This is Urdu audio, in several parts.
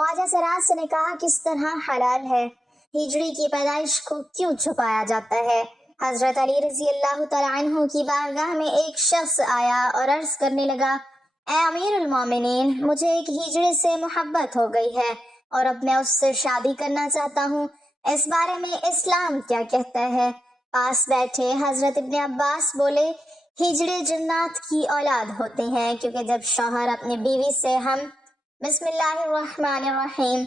خواجہ سراج نے کہا کس طرح حلال ہے؟ ہجری کی پیدائش کو کیوں چھپایا جاتا ہے؟ حضرت علی رضی اللہ تعالیٰ عنہ کی بارگاہ میں ایک شخص آیا اور عرض کرنے لگا، اے امیر المومنین، مجھے ایک ہجڑے سے محبت ہو گئی ہے اور اب میں اس سے شادی کرنا چاہتا ہوں، اس بارے میں اسلام کیا کہتا ہے؟ پاس بیٹھے حضرت ابن عباس بولے، ہجڑے جنات کی اولاد ہوتے ہیں، کیونکہ جب شوہر اپنی بیوی سے ہم بسم اللہ الرحمن الرحیم۔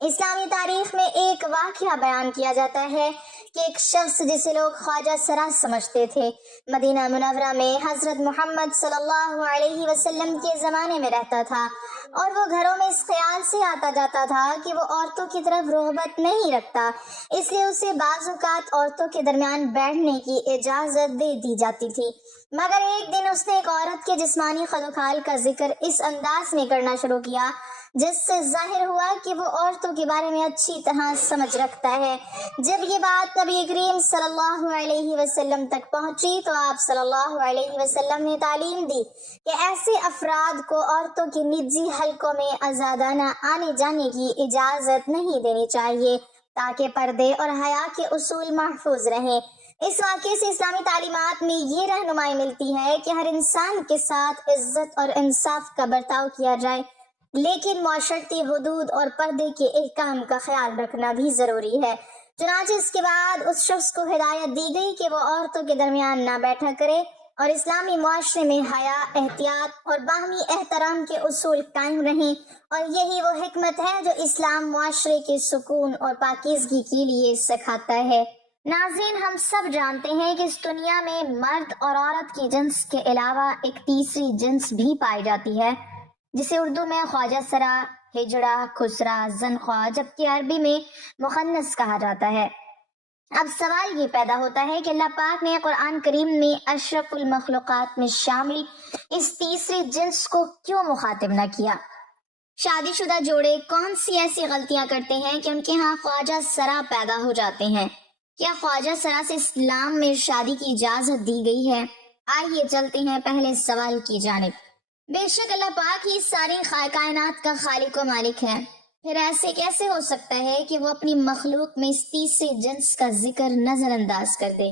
اسلامی تاریخ میں ایک واقعہ بیان کیا جاتا ہے کہ ایک شخص جسے لوگ خواجہ سراج سمجھتے تھے، مدینہ منورہ میں حضرت محمد صلی اللہ علیہ وسلم کے زمانے میں رہتا تھا، اور وہ گھروں میں اس خیال سے آتا جاتا تھا کہ وہ عورتوں کی طرف رغبت نہیں رکھتا، اس لیے اسے بعض اوقات عورتوں کے درمیان بیٹھنے کی اجازت دے دی جاتی تھی۔ مگر ایک دن اس نے ایک عورت کے جسمانی خد و خال کا ذکر اس انداز میں کرنا شروع کیا جس سے ظاہر ہوا کہ وہ عورتوں کے بارے میں اچھی طرح سمجھ رکھتا ہے۔ جب یہ بات نبی کریم صلی اللہ علیہ وسلم تک پہنچی تو آپ صلی اللہ علیہ وسلم نے تعلیم دی کہ ایسے افراد کو عورتوں کے نجی حلقوں میں آزادانہ آنے جانے کی اجازت نہیں دینی چاہیے تاکہ پردے اور حیا کے اصول محفوظ رہیں۔ اس واقعے سے اسلامی تعلیمات میں یہ رہنمائی ملتی ہے کہ ہر انسان کے ساتھ عزت اور انصاف کا برتاؤ کیا جائے، لیکن معاشرتی حدود اور پردے کے احکام کا خیال رکھنا بھی ضروری ہے۔ چنانچہ اس کے بعد اس شخص کو ہدایت دی گئی کہ وہ عورتوں کے درمیان نہ بیٹھا کرے اور اسلامی معاشرے میں حیا، احتیاط اور باہمی احترام کے اصول قائم رہیں، اور یہی وہ حکمت ہے جو اسلام معاشرے کے سکون اور پاکیزگی کے لیے سکھاتا ہے۔ ناظرین، ہم سب جانتے ہیں کہ اس دنیا میں مرد اور عورت کی جنس کے علاوہ ایک تیسری جنس بھی پائی جاتی ہے، جسے اردو میں خواجہ سرا، ہجڑا، خسرا، زنخواہ، جبکہ عربی میں مخنث کہا جاتا ہے۔ اب سوال یہ پیدا ہوتا ہے کہ اللہ پاک نے قرآن کریم میں اشرف المخلوقات میں شامل اس تیسری جنس کو کیوں مخاطب نہ کیا؟ شادی شدہ جوڑے کون سی ایسی غلطیاں کرتے ہیں کہ ان کے ہاں خواجہ سرا پیدا ہو جاتے ہیں؟ کیا خواجہ سرا سے اسلام میں شادی کی اجازت دی گئی ہے؟ آئیے چلتے ہیں پہلے سوال کی جانب۔ بے شک اللہ پاک ہی ساری کائنات کا خالق و مالک ہے، پھر ایسے کیسے ہو سکتا ہے کہ وہ اپنی مخلوق میں اس تیسری جنس کا ذکر نظر انداز کر دے؟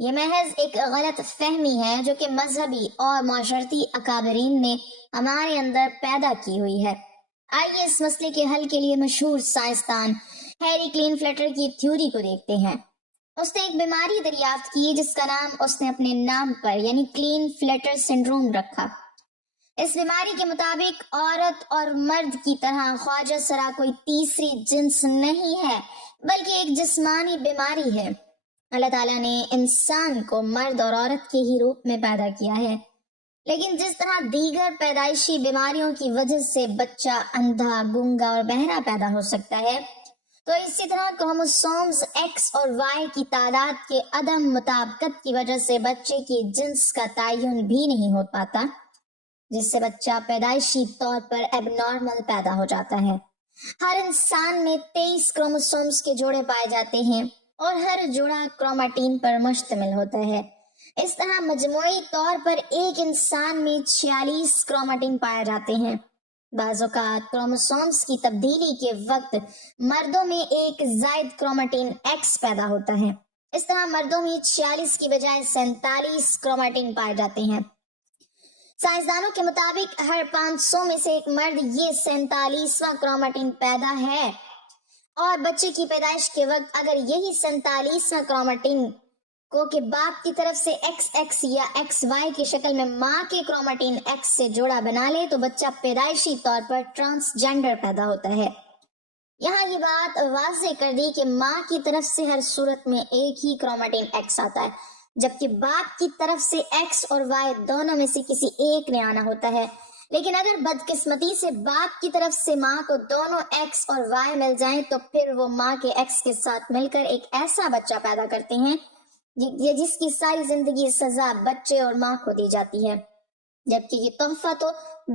یہ محض ایک غلط فہمی ہے جو کہ مذہبی اور معاشرتی اکابرین نے ہمارے اندر پیدا کی ہوئی ہے۔ آئیے اس مسئلے کے حل کے لیے مشہور سائنسدان ہیری کلین فلیٹر کی تھیوری کو دیکھتے ہیں۔ اس نے ایک بیماری دریافت کی جس کا نام اس نے اپنے نام پر یعنی کلین فلیٹر سنڈروم رکھا۔ اس بیماری کے مطابق عورت اور مرد کی طرح خواجہ سرا کوئی تیسری جنس نہیں ہے بلکہ ایک جسمانی بیماری ہے۔ اللہ تعالیٰ نے انسان کو مرد اور عورت کے ہی روپ میں پیدا کیا ہے، لیکن جس طرح دیگر پیدائشی بیماریوں کی وجہ سے بچہ اندھا، گونگا اور بہرا پیدا ہو سکتا ہے، تو اسی طرح کروموسومز ایکس اور وائی کی تعداد کے عدم مطابقت کی وجہ سے بچے کی جنس کا تعین بھی نہیں ہو پاتا، جس سے بچہ پیدائشی طور پر ایب نارمل پیدا ہو جاتا ہے۔ ہر انسان میں 23 کروموسومز کے جوڑے پائے جاتے ہیں اور ہر جوڑا کروماٹین پر مشتمل ہوتا ہے۔ اس طرح مجموعی طور پر ایک انسان میں 46 کروماٹین پائے جاتے ہیں۔ بعض اوقات کروموسومز کی تبدیلی کے وقت مردوں میں ایک زائد کروماٹین ایکس پیدا ہوتا ہے۔ اس طرح مردوں میں 46 کی بجائے 47 کروماٹین پائے جاتے ہیں۔ سائنسدانوں کے مطابق ہر 500 میں سے ایک مرد یہ 47واں کروماٹین پیدا ہے، اور بچے کی پیدائش کے وقت اگر یہی 47واں کروماٹین کو کہ باپ کی طرف سے ایکس ایکس یا ایکس وائی کی شکل میں ماں کے کروماٹین ایکس سے جوڑا بنا لے تو بچہ پیدائشی طور پر ٹرانسجینڈر پیدا ہوتا ہے۔ یہاں یہ بات واضح کر دی کہ ماں کی طرف سے ہر صورت میں ایک ہی کروماٹین ایکس آتا ہے، جبکہ باپ کی طرف سے ایکس اور وائی دونوں میں سے کسی ایک نے آنا ہوتا ہے۔ لیکن اگر بدقسمتی سے باپ کی طرف سے ماں کو دونوں ایکس اور وائی مل جائیں تو پھر وہ ماں کے ایکس کے ساتھ مل کر ایک ایسا بچہ پیدا کرتے ہیں جس کی ساری زندگی سزا بچے اور ماں کو دی جاتی ہے، جبکہ یہ تحفہ تو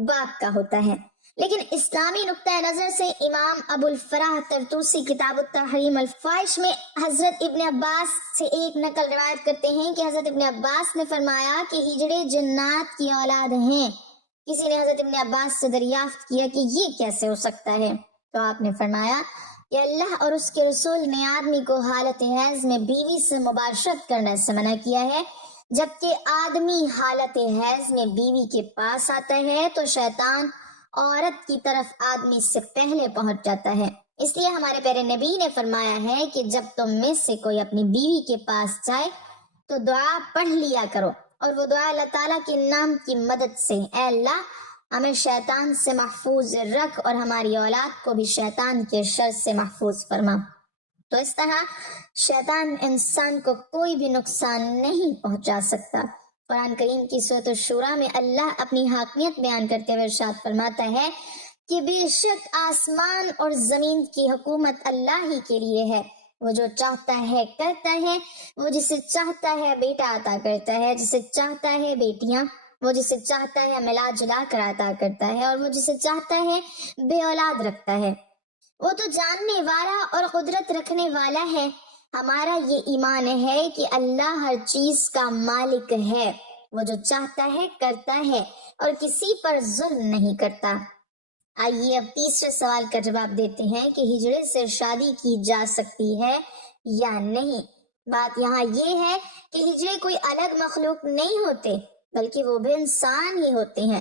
باپ کا ہوتا ہے۔ لیکن اسلامی نقطۂ نظر سے امام ابو الفرح طرطوسی کتاب التحریم الفاحش میں حضرت ابن عباس سے ایک نقل روایت کرتے ہیں کہ حضرت ابن عباس نے فرمایا کہ ہجڑے جنات کی اولاد ہیں۔ کسی نے حضرت ابن عباس سے دریافت کیا کہ یہ کیسے ہو سکتا ہے؟ تو آپ نے فرمایا کہ اللہ اور اس کے رسول نے آدمی کو حالت حیض میں بیوی سے مباشرت کرنے سے منع کیا ہے، جبکہ آدمی حالت حیض میں بیوی کے پاس آتا ہے تو شیطان عورت کی طرف آدمی سے پہلے پہنچ جاتا ہے۔ اس لیے ہمارے پیارے نبی نے فرمایا ہے کہ جب تم میں سے کوئی اپنی بیوی کے پاس جائے تو دعا پڑھ لیا کرو، اور وہ دعا اللہ تعالیٰ کے نام کی مدد سے، اے اللہ ہمیں شیطان سے محفوظ رکھ اور ہماری اولاد کو بھی شیطان کے شر سے محفوظ فرما۔ تو اس طرح شیطان انسان کو کوئی بھی نقصان نہیں پہنچا سکتا۔ قرآن کریم کی سورۃ الشورى میں اللہ اپنی حاکمیت بیان کرتے ہوئے ارشاد فرماتا ہے کہ بے شک آسمان اور زمین کی حکومت اللہ ہی کے لیے ہے، وہ جو چاہتا ہے کرتا ہے، وہ جسے چاہتا ہے بیٹا عطا کرتا ہے، جسے چاہتا ہے بیٹیاں، وہ جسے چاہتا ہے ملا جلا کر عطا کرتا ہے، اور وہ جسے چاہتا ہے بے اولاد رکھتا ہے۔ وہ تو جاننے والا اور قدرت رکھنے والا ہے۔ ہمارا یہ ایمان ہے کہ اللہ ہر چیز کا مالک ہے، وہ جو چاہتا ہے کرتا ہے اور کسی پر ظلم نہیں کرتا۔ آئیے اب تیسرے سوال کا جواب دیتے ہیں کہ ہجڑے سے شادی کی جا سکتی ہے یا نہیں۔ بات یہاں یہ ہے کہ ہجڑے کوئی الگ مخلوق نہیں ہوتے، بلکہ وہ بھی انسان ہی ہوتے ہیں۔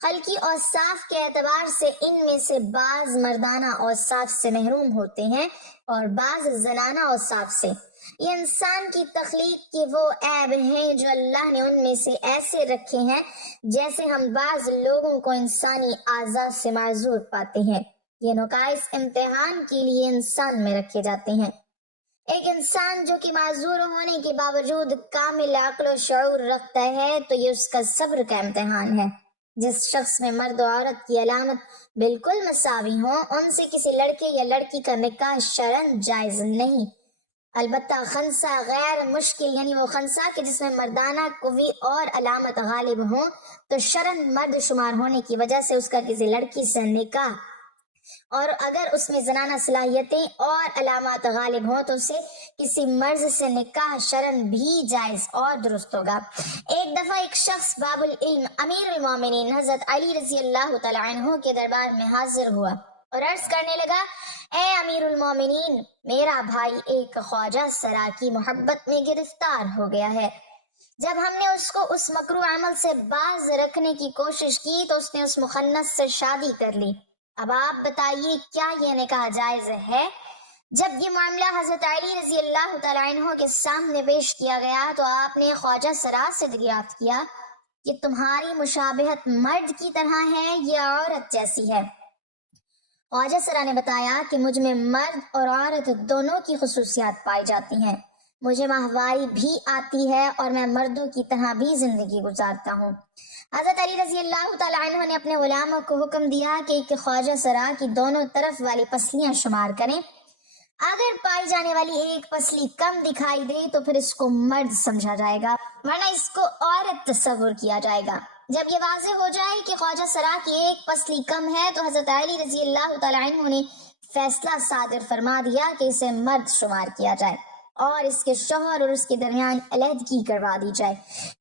خلقی اوصاف کے اعتبار سے ان میں سے بعض مردانہ اوصاف سے محروم ہوتے ہیں اور بعض زنانہ اوصاف سے۔ یہ انسان کی تخلیق کے وہ عیب ہیں جو اللہ نے ان میں سے ایسے رکھے ہیں جیسے ہم بعض لوگوں کو انسانی اعضاء سے معذور پاتے ہیں۔ یہ نقائص امتحان کے لیے انسان میں رکھے جاتے ہیں۔ ایک انسان جو کہ معذور ہونے کے باوجود کامل عقل و شعور رکھتا ہے تو یہ اس کا صبر کا امتحان ہے۔ جس شخص میں مرد و عورت کی علامت بالکل مساوی ہوں، ان سے کسی لڑکے یا لڑکی کا نکاح شرعاً جائز نہیں۔ البتہ خنثی غیر مشکل، یعنی وہ خنثی کہ جس میں مردانہ قوی اور علامت غالب ہوں، تو شرعاً مرد شمار ہونے کی وجہ سے اس کا کسی لڑکی سے نکاح، اور اگر اس میں زنانہ صلاحیتیں اور علامات غالب ہوں تو اسے کسی مرد سے نکاح شرعاً بھی جائز اور درست ہوگا۔ ایک دفعہ ایک شخص باب العلم امیر المومنین حضرت علی رضی اللہ تعالی عنہ کے دربار میں حاضر ہوا اور عرض کرنے لگا، اے امیر المومنین، میرا بھائی ایک خواجہ سرا کی محبت میں گرفتار ہو گیا ہے۔ جب ہم نے اس کو اس مکروہ عمل سے باز رکھنے کی کوشش کی تو اس نے اس مخنث سے شادی کر لی۔ اب آپ بتائیے کیا یہ نکاح جائز ہے؟ جب یہ معاملہ حضرت علی رضی اللہ تعالیٰ عنہ کے سامنے پیش کیا گیا تو آپ نے خواجہ سرا سے دریافت کیا کہ تمہاری مشابہت مرد کی طرح ہے یا عورت جیسی ہے؟ خواجہ سرا نے بتایا کہ مجھ میں مرد اور عورت دونوں کی خصوصیات پائی جاتی ہیں، مجھے ماہواری بھی آتی ہے اور میں مردوں کی طرح بھی زندگی گزارتا ہوں۔ حضرت علی رضی اللہ تعالیٰ عنہ نے اپنے غلاموں کو حکم دیا کہ خواجہ سرا کی دونوں طرف والی پسلیاں شمار کریں۔ اگر پائی جانے والی ایک پسلی کم دکھائی دے تو پھر اس کو مرد سمجھا جائے گا، ورنہ اس کو عورت تصور کیا جائے گا۔ جب یہ واضح ہو جائے کہ خواجہ سرا کی ایک پسلی کم ہے تو حضرت علی رضی اللہ تعالیٰ عنہ نے فیصلہ صادر فرما دیا کہ اسے مرد شمار کیا جائے اور اس کے شوہر اور اس کے درمیان علیحدگی کروا دی جائے۔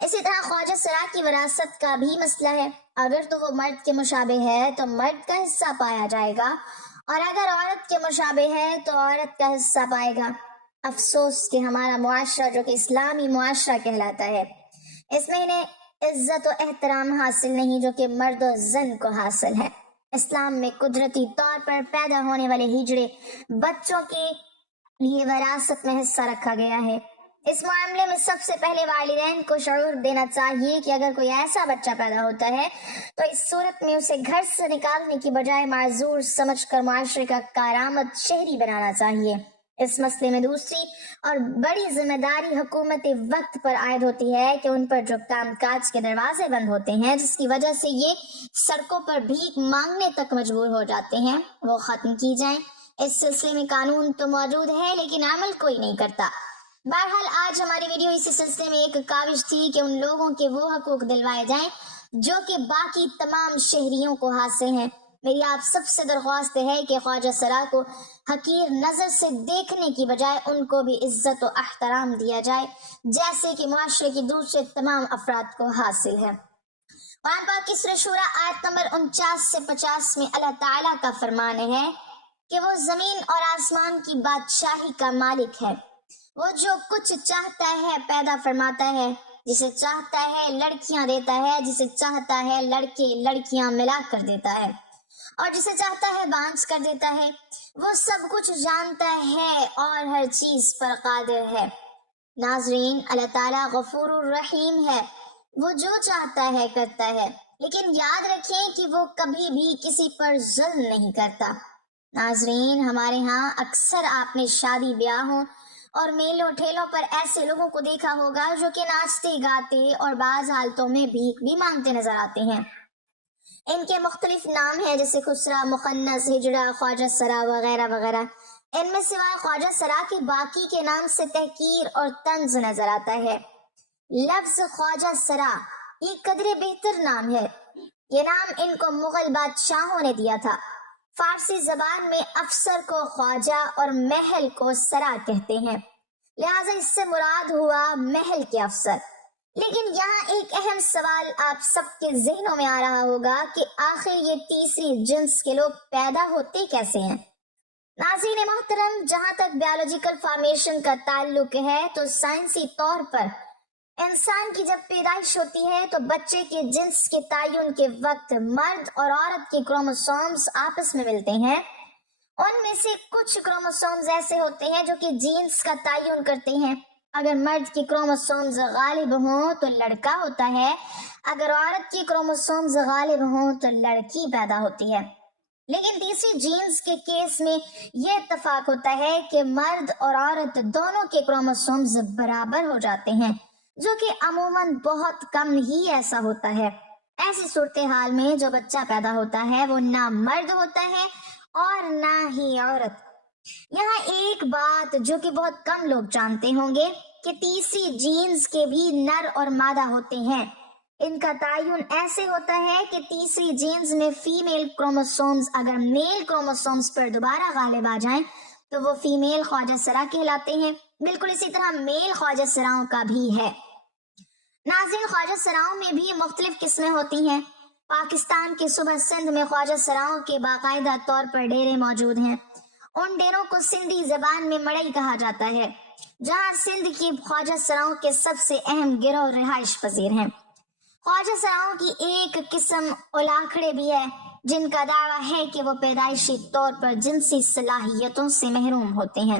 اسی طرح خواجہ سرا کی وراثت کا بھی مسئلہ ہے، اگر تو وہ مرد کے مشابہ ہے تو مرد کا حصہ پایا جائے گا، اور اگر عورت کے مشابہ ہے تو عورت کا حصہ پائے گا۔ افسوس کہ ہمارا معاشرہ جو کہ اسلامی معاشرہ کہلاتا ہے، اس میں انہیں عزت و احترام حاصل نہیں جو کہ مرد و زن کو حاصل ہے۔ اسلام میں قدرتی طور پر پیدا ہونے والے ہجڑے بچوں کے لیے وراثت میں حصہ رکھا گیا ہے۔ اس معاملے میں سب سے پہلے والدین کو شعور دینا چاہیے کہ اگر کوئی ایسا بچہ پیدا ہوتا ہے تو اس صورت میں اسے گھر سے نکالنے کی بجائے معذور سمجھ کر معاشرے کا کارآمد شہری بنانا چاہیے۔ اس مسئلے میں دوسری اور بڑی ذمہ داری حکومت وقت پر عائد ہوتی ہے کہ ان پر جو کام کاج کے دروازے بند ہوتے ہیں جس کی وجہ سے یہ سڑکوں پر بھیک مانگنے تک مجبور ہو جاتے ہیں، وہ ختم کی جائیں۔ اس سلسلے میں قانون تو موجود ہے لیکن عمل کوئی نہیں کرتا۔ بہرحال آج ہماری ویڈیو اسی سلسلے میں ایک کاوش تھی کہ ان لوگوں کے وہ حقوق دلوائے جائیں جو کہ باقی تمام شہریوں کو حاصل ہیں۔ میری آپ سب سے درخواست ہے کہ خواجہ سرا کو حقیر نظر سے دیکھنے کی بجائے ان کو بھی عزت و احترام دیا جائے جیسے کہ معاشرے کے دوسرے تمام افراد کو حاصل ہے۔ قرآن پاک کی سورہ شورى آیت نمبر 49 سے 50 میں اللہ تعالیٰ کا فرمان ہے، کہ وہ زمین اور آسمان کی بادشاہی کا مالک ہے۔ وہ جو کچھ چاہتا ہے پیدا فرماتا ہے، جسے چاہتا ہے لڑکیاں دیتا ہے، جسے چاہتا ہے لڑکے لڑکیاں ملا کر دیتا ہے، اور جسے چاہتا ہے بانجھ کر دیتا ہے۔ وہ سب کچھ جانتا ہے اور ہر چیز پر قادر ہے۔ ناظرین، اللہ تعالیٰ غفور الرحیم ہے، وہ جو چاہتا ہے کرتا ہے، لیکن یاد رکھیں کہ وہ کبھی بھی کسی پر ظلم نہیں کرتا۔ ناظرین، ہمارے ہاں اکثر آپ نے شادی بیاہوں اور میلوں ٹھیلوں پر ایسے لوگوں کو دیکھا ہوگا جو کہ ناچتے گاتے اور بعض حالتوں میں بھیک بھی مانگتے نظر آتے ہیں۔ ان کے مختلف نام ہیں، جیسے خسرا، مخنث، ہجڑا، خواجہ سرا وغیرہ وغیرہ۔ ان میں سوائے خواجہ سرا کے باقی کے نام سے تحقیر اور طنز نظر آتا ہے۔ لفظ خواجہ سرا یہ قدرے بہتر نام ہے۔ یہ نام ان کو مغل بادشاہوں نے دیا تھا۔ فارسی زبان میں افسر کو خواجہ اور محل کو سرا کہتے ہیں، لہٰذا اس سے مراد ہوا محل کے افسر۔ لیکن یہاں ایک اہم سوال آپ سب کے ذہنوں میں آ رہا ہوگا کہ آخر یہ تیسری جنس کے لوگ پیدا ہوتے کیسے ہیں؟ ناظرین محترم، جہاں تک بیولوجیکل فارمیشن کا تعلق ہے تو سائنسی طور پر انسان کی جب پیدائش ہوتی ہے تو بچے کے جنس کے تعین کے وقت مرد اور عورت کے کروموسومز آپس میں ملتے ہیں۔ ان میں سے کچھ کروموسومز ایسے ہوتے ہیں جو کہ جینز کا تعین کرتے ہیں۔ اگر مرد کے کروموسومز غالب ہوں تو لڑکا ہوتا ہے، اگر عورت کے کروموسومز غالب ہوں تو لڑکی پیدا ہوتی ہے۔ لیکن تیسری جینز کے کیس میں یہ اتفاق ہوتا ہے کہ مرد اور عورت دونوں کے کروموسومز برابر ہو جاتے ہیں، جو کہ عموماً بہت کم ہی ایسا ہوتا ہے۔ ایسی صورتحال میں جو بچہ پیدا ہوتا ہے وہ نہ مرد ہوتا ہے اور نہ ہی عورت۔ یہاں ایک بات جو کہ بہت کم لوگ جانتے ہوں گے کہ تیسری جینز کے بھی نر اور مادہ ہوتے ہیں۔ ان کا تعین ایسے ہوتا ہے کہ تیسری جینز میں فیمیل کروموسومز اگر میل کروموسومز پر دوبارہ غالب آ جائیں تو وہ فیمیل خواجہ سرا کہلاتے ہیں۔ بالکل اسی طرح میل خواجہ سراؤں کا بھی ہے۔ ناظرین، خواجہ سراؤں میں بھی مختلف قسمیں ہوتی ہیں۔ پاکستان کے صوبہ سندھ میں خواجہ سراؤں کے باقاعدہ طور پر ڈیرے موجود ہیں۔ ان ڈیروں کو سندھی زبان میں مڑئی کہا جاتا ہے، جہاں سندھ کی خواجہ سراؤں کے سب سے اہم گروہ رہائش پذیر ہیں۔ خواجہ سراؤں کی ایک قسم اولاکھڑے بھی ہے، جن کا دعویٰ ہے کہ وہ پیدائشی طور پر جنسی صلاحیتوں سے محروم ہوتے ہیں۔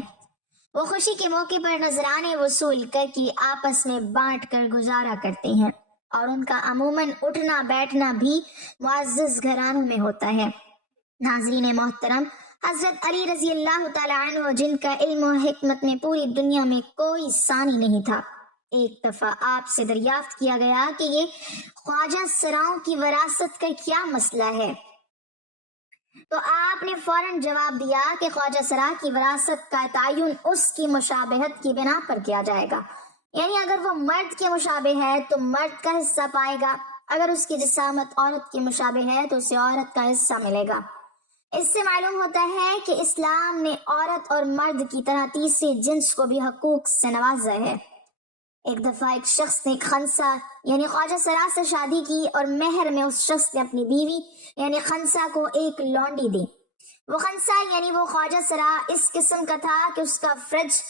وہ خوشی کے موقع پر نذرانے وصول کر کے آپس میں بانٹ کر گزارا کرتے ہیں، اور ان کا عموماً اٹھنا بیٹھنا بھی معزز گھرانوں میں ہوتا ہے۔ ناظرین محترم، حضرت علی رضی اللہ تعالیٰ عنہ، جن کا علم و حکمت میں پوری دنیا میں کوئی ثانی نہیں تھا، ایک دفعہ آپ سے دریافت کیا گیا کہ یہ خواجہ سراؤں کی وراثت کا کیا مسئلہ ہے، تو آپ نے فوراً جواب دیا کہ خواجہ سرا کی وراثت کا تعین اس کی مشابہت کی بنا پر کیا جائے گا، یعنی اگر وہ مرد کے مشابہ ہے تو مرد کا حصہ پائے گا، اگر اس کی جسامت عورت کے مشابہ ہے تو اسے عورت کا حصہ ملے گا۔ اس سے معلوم ہوتا ہے کہ اسلام نے عورت اور مرد کی طرح تیسری جنس کو بھی حقوق سے نوازا ہے۔ ایک دفعہ ایک شخص نے خنسا یعنی خواجہ سرا سے شادی کی، اور مہر میں اس شخص نے اپنی بیوی یعنی خنسا کو ایک لونڈی دی۔ وہ خنسا یعنی وہ خواجہ سرا اس قسم کا تھا کہ اس کا فرج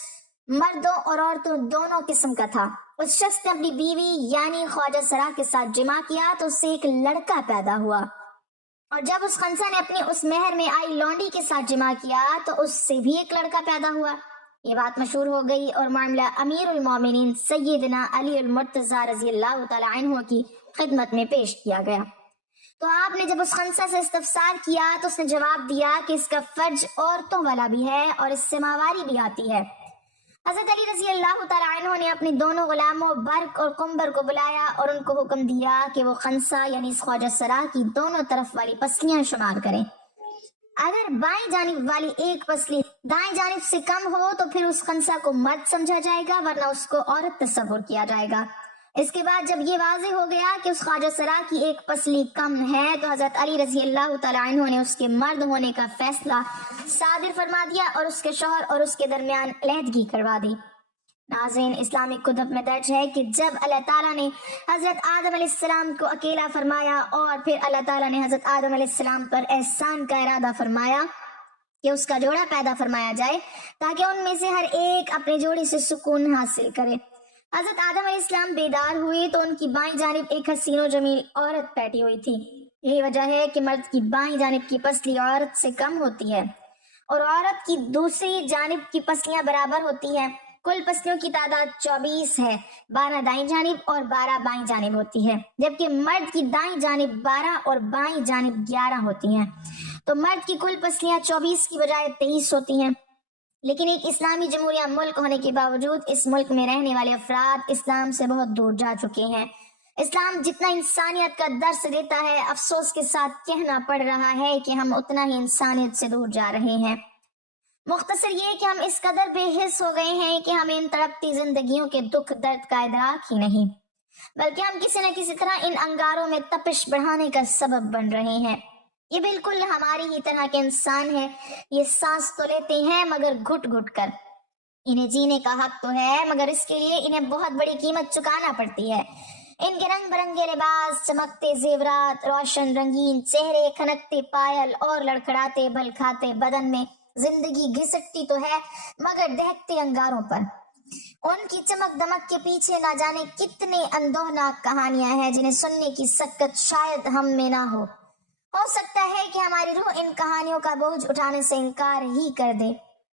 مردوں اور عورتوں دونوں قسم کا تھا۔ اس شخص نے اپنی بیوی یعنی خواجہ سرا کے ساتھ جمع کیا تو اس سے ایک لڑکا پیدا ہوا، اور جب اس خنسا نے اپنی اس مہر میں آئی لونڈی کے ساتھ جمع کیا تو اس سے بھی ایک لڑکا پیدا ہوا۔ یہ بات مشہور ہو گئی اور معاملہ امیر المومنین سیدنا علی المرتضیٰ رضی اللہ تعالیٰ عنہ کی خدمت میں پیش کیا گیا۔ تو آپ نے جب اس خنسا سے استفسار کیا تو اس نے جواب دیا کہ اس کا فرج عورتوں والا بھی ہے اور اس سے ماواری بھی آتی ہے۔ حضرت علی رضی اللہ تعالیٰ عنہ نے اپنے دونوں غلاموں برق اور قمبر کو بلایا اور ان کو حکم دیا کہ وہ خنسا یعنی اس خواجہ سرا کی دونوں طرف والی پسلیاں شمار کریں۔ اگر بائیں جانب والی ایک پسلی دائیں جانب سے کم ہو تو پھر اس خنسا کو مرد سمجھا جائے گا، ورنہ اس کو عورت تصور کیا جائے گا۔ اس کے بعد جب یہ واضح ہو گیا کہ اس خواجہ سرا کی ایک پسلی کم ہے تو حضرت علی رضی اللہ تعالیٰ عنہ نے اس کے مرد ہونے کا فیصلہ صادر فرما دیا اور اس کے شوہر اور اس کے درمیان علیحدگی کروا دی۔ ناظرین، اسلامی کتب میں درج ہے کہ جب اللہ تعالیٰ نے حضرت آدم علیہ السلام کو اکیلا فرمایا اور پھر اللہ تعالیٰ نے حضرت آدم علیہ السلام پر احسان کا ارادہ فرمایا کہ اس کا جوڑا پیدا فرمایا جائے تاکہ ان میں سے ہر ایک اپنے جوڑے سے سکون حاصل کرے۔ حضرت آدم علیہ السلام بیدار ہوئے تو ان کی بائیں جانب ایک حسین و جمیل عورت بیٹھی ہوئی تھی۔ یہی وجہ ہے کہ مرد کی بائیں جانب کی پسلی عورت سے کم ہوتی ہے اور عورت کی دوسری جانب کی پسلیاں برابر ہوتی ہیں۔ کل پسلیوں کی تعداد 24 ہے، 12 دائیں جانب اور 12 بائیں جانب ہوتی ہے، جبکہ مرد کی دائیں جانب 12 اور بائیں جانب 11 ہوتی ہیں۔ تو مرد کی کل پسلیاں 24 کی بجائے 23 ہوتی ہیں۔ لیکن ایک اسلامی جمہوریہ ملک ہونے کے باوجود اس ملک میں رہنے والے افراد اسلام سے بہت دور جا چکے ہیں۔ اسلام جتنا انسانیت کا درس دیتا ہے، افسوس کے ساتھ کہنا پڑ رہا ہے کہ ہم اتنا ہی انسانیت سے دور جا رہے ہیں۔ مختصر یہ کہ ہم اس قدر بے حس ہو گئے ہیں کہ ہمیں ان تڑپتی زندگیوں کے دکھ درد کا ادراک ہی نہیں، بلکہ ہم کسی نہ کسی طرح ان انگاروں میں تپش بڑھانے کا سبب بن رہے ہیں۔ یہ بالکل ہماری ہی طرح کے انسان ہیں، یہ سانس تو لیتے ہیں مگر گھٹ گھٹ کر۔ انہیں جینے کا حق تو ہے مگر اس کے لیے انہیں بہت بڑی قیمت چکانا پڑتی ہے۔ ان کے رنگ برنگے لباس، چمکتے زیورات، روشن رنگین چہرے، کھنکتے پائل اور لڑکھڑاتے بل کھاتے بدن میں زندگی گھسٹتی تو ہے مگر دہکتے انگاروں پر۔ ان کی چمک دمک کے پیچھے نہ جانے کتنے اندوہناک کہانیاں ہیں جنہیں سننے کی سکت شاید ہم میں نہ ہو سکتا ہے کہ ہماری روح ان کہانیوں کا بوجھ اٹھانے سے انکار ہی کر دے۔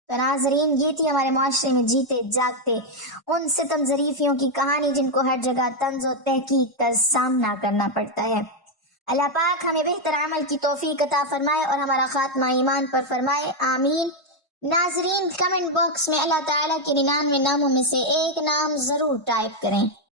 تو ناظرین، یہ تھی ہمارے معاشرے میں جیتے جاگتے ان ستم ظریفیوں کی کہانی جن کو ہر جگہ طنز و تحقیق کا سامنا کرنا پڑتا ہے۔ اللہ پاک ہمیں بہتر عمل کی توفیق عطا فرمائے اور ہمارا خاتمہ ایمان پر فرمائے، آمین۔ ناظرین، کمنٹ باکس میں اللہ تعالیٰ کے 99 ناموں میں سے ایک نام ضرور ٹائپ کریں۔